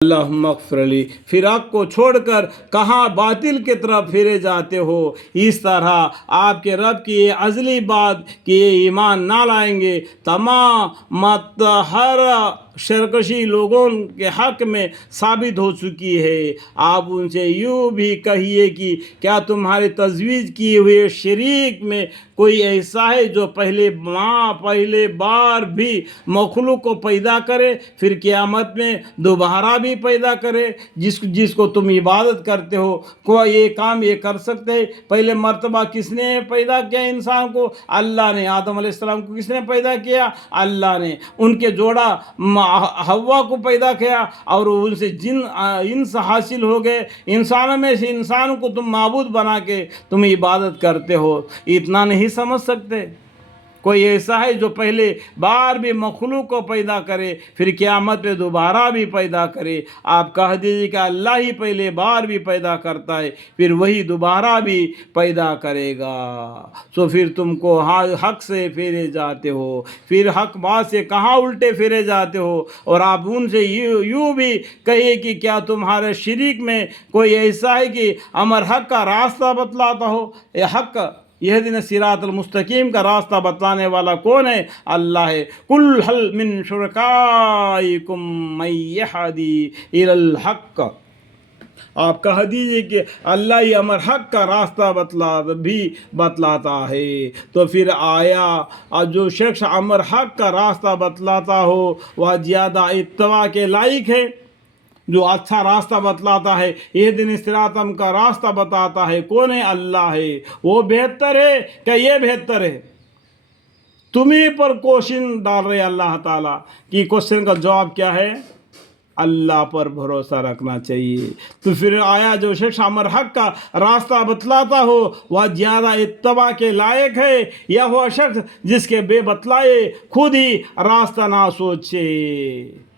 अल्लाहुम्मा अग़फ़िर ली। फिर हक़ को छोड़कर कहाँ बातिल की तरफ फिरे जाते हो। इस तरह आपके रब की ये अज़ली बात कि ये ईमान ना लाएंगे तमाम हर शरकशी लोगों के हक़ में साबित हो चुकी है। आप उनसे यूँ भी कहिए कि क्या तुम्हारे तजवीज़ किए हुए शरीक में कोई ऐसा है जो पहले बार भी मखलूक को पैदा करे, फिर क़यामत में दोबारा भी पैदा करे। जिसको तुम इबादत करते हो, कोई ये काम ये कर सकते हैं? पहले मर्तबा किसने पैदा किया इंसान को? अल्लाह ने। आदम अलैहिस्सलाम को किसने पैदा किया? अल्लाह ने। उनके जोड़ा हव्वा को पैदा किया और उनसे इंस हासिल हो गए। इंसानों में से इंसान को तुम माबूद बना के तुम इबादत करते हो। इतना नहीं समझ सकते? कोई ऐसा है जो पहले बार भी मखलूक को पैदा करे, फिर क़यामत में दोबारा भी पैदा करे? आप कह दीजिए कि अल्लाह ही पहले बार भी पैदा करता है, फिर वही दोबारा भी पैदा करेगा। तो फिर तुमको हक़ से फिरे जाते हो, फिर हक़ बात से कहाँ उल्टे फिरे जाते हो। और आप उनसे यूँ भी कहिए कि क्या तुम्हारे शरीक में कोई ऐसा है कि अमर हक़ का रास्ता बतलाता हो? ये हक़ यहदिन सिरातल मुस्तकीम का रास्ता बतलाने वाला कौन है? अल्लाह है। कुल हल मिन शुरकाइकुम मैं यहदी इलल हक़। आप कह दीजिए कि अल्लाह ही अमर हक़ का रास्ता बतलाता है। तो फिर आया जो शख्स अमर हक़ का रास्ता बतलाता हो वह ज़्यादा इत्तबा के लायक है। जो अच्छा रास्ता बतलाता है, ये दिन सिरातम का रास्ता बताता है, कौन है? अल्लाह है। वो बेहतर है क्या ये बेहतर है? तुम्हें पर क्वेश्चन डाल रहे अल्लाह ताला कि क्वेश्चन का जवाब क्या है? अल्लाह पर भरोसा रखना चाहिए। तो फिर आया जो शख्स अमर हक़ का रास्ता बतलाता हो वह ज़्यादा इत्तबा के लायक है या वह शख्स जिसके बेबतलाए खुद ही रास्ता ना सोचे?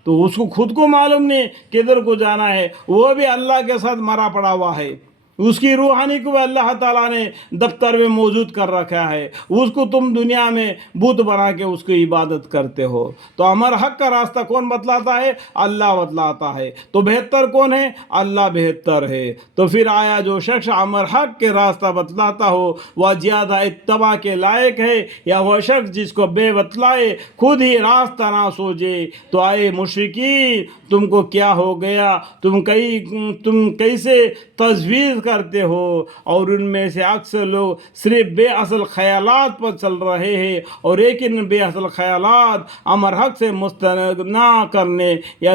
तो उसको खुद को मालूम नहीं किधर को जाना है, वो भी अल्लाह के साथ मरा पड़ा हुआ है। उसकी रूहानी को अल्लाह ताला ने दफ्तर में मौजूद कर रखा है। उसको तुम दुनिया में बुत बना के उसकी इबादत करते हो। तो अमर हक़ का रास्ता कौन बतलाता है? अल्लाह बतलाता है। तो बेहतर कौन है? अल्लाह बेहतर है। तो फिर आया जो शख्स अमर हक़ के रास्ता बतलाता हो वह ज़्यादा इत्तबा के लायक है या वह शख्स जिसको बेबतलाए खुद ही रास्ता ना सोचे? तो आए मुशरिकीन, तुमको क्या हो गया? तुम कैसे तजवीज़ करते हो? और उनमें से अक्सर लोग सिर्फ बेअसल ख़यालात पर चल रहे हैं और एक इन बेअसल ख़यालात अमर हक़ से मुस्तगना करने या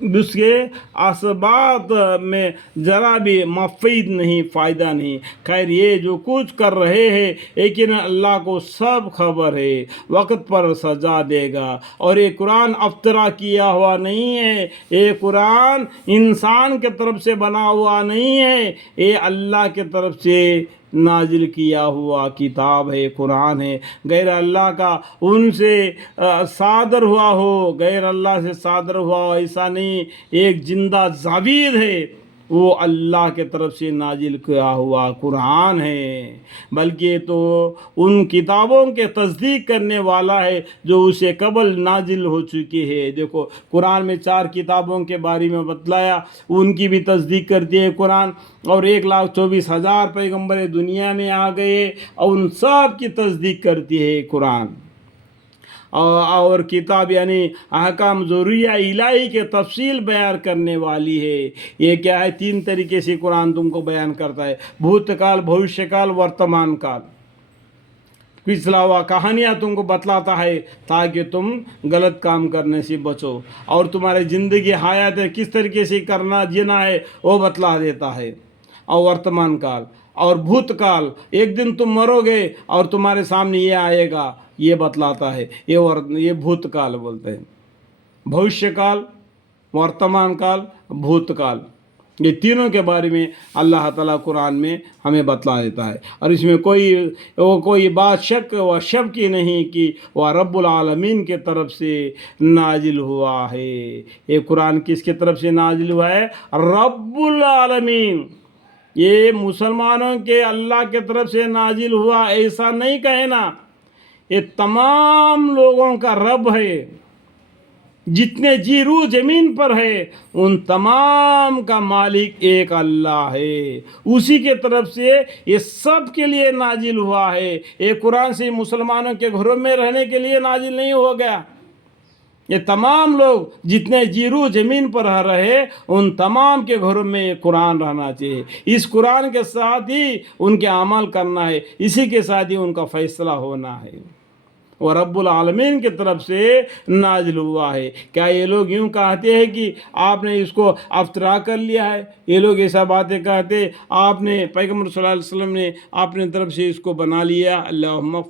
उसके असबात में ज़रा भी मफ़ीद नहीं, फ़ायदा नहीं। खैर ये जो कुछ कर रहे हैं लेकिन अल्लाह को सब खबर है, वक्त पर सजा देगा। और ये कुरान अफ्तरा किया हुआ नहीं है, ये कुरान इंसान के तरफ से बना हुआ नहीं है, ये अल्लाह के तरफ से नाजिल किया हुआ किताब है, कुरान है। गैर अल्लाह का उनसे सादर हुआ हो, गैर अल्लाह से सादर हुआ हो ऐसा नहीं, एक जिंदा जावीद है, वो अल्लाह के तरफ से नाजिल किया हुआ कुरान है। बल्कि तो उन किताबों के तस्दीक करने वाला है जो उसे कबल नाजिल हो चुकी है। देखो कुरान में 4 किताबों के बारे में बतलाया, उनकी भी तस्दीक करती है कुरान। और 1,24,000 पैगम्बर दुनिया में आ गए और उन सब की तस्दीक करती है कुरान। और किताब यानी अहकाम ज़रूरिया इलाही के तफसील बयान करने वाली है। ये क्या है? 3 तरीके से कुरान तुमको बयान करता है, भूतकाल, भविष्यकाल, वर्तमान काल। पिछला हुआ कहानियाँ तुमको बतलाता है ताकि तुम गलत काम करने से बचो, और तुम्हारी ज़िंदगी हयात किस तरीके से करना जीना है वो बतला देता है। और वर्तमान काल और भूतकाल, एक दिन तुम मरोगे और तुम्हारे सामने ये आएगा, ये बतलाता है। ये भूतकाल बोलते हैं। भविष्यकाल, वर्तमान काल, भूतकाल, ये तीनों के बारे में अल्लाह ताला कुरान में हमें बतला देता है। और इसमें कोई बात शक की नहीं कि वह रब्बुल आलमीन के तरफ से नाजिल हुआ है। ये कुरान किसके तरफ से नाजिल हुआ है? रब्बुल आलमीन। ये मुसलमानों के अल्लाह के तरफ से नाजिल हुआ ऐसा नहीं कहना, یہ تمام لوگوں کا رب ہے، جتنے جی روح زمین پر ہے ان تمام کا مالک ایک اللہ ہے، اسی کے طرف سے یہ سب کے لیے نازل ہوا ہے۔ یہ قرآن سے مسلمانوں کے گھروں میں رہنے کے لیے نازل نہیں ہو گیا، یہ تمام لوگ جتنے جی روح زمین پر رہے ان تمام کے گھروں میں یہ قرآن رہنا چاہیے۔ اس قرآن کے ساتھ ہی ان کے عمل کرنا ہے، اسی کے ساتھ ہی ان کا فیصلہ ہونا ہے، اور رب العالمین کی طرف سے نازل ہوا ہے۔ کیا یہ لوگ یوں کہتے ہیں کہ آپ نے اس کو افطرا کر لیا ہے؟ یہ لوگ ایسا باتیں کہتے، آپ نے پیغمبر صلی اللہ علیہ وسلم نے اپنے طرف سے اس کو بنا لیا۔ اللہم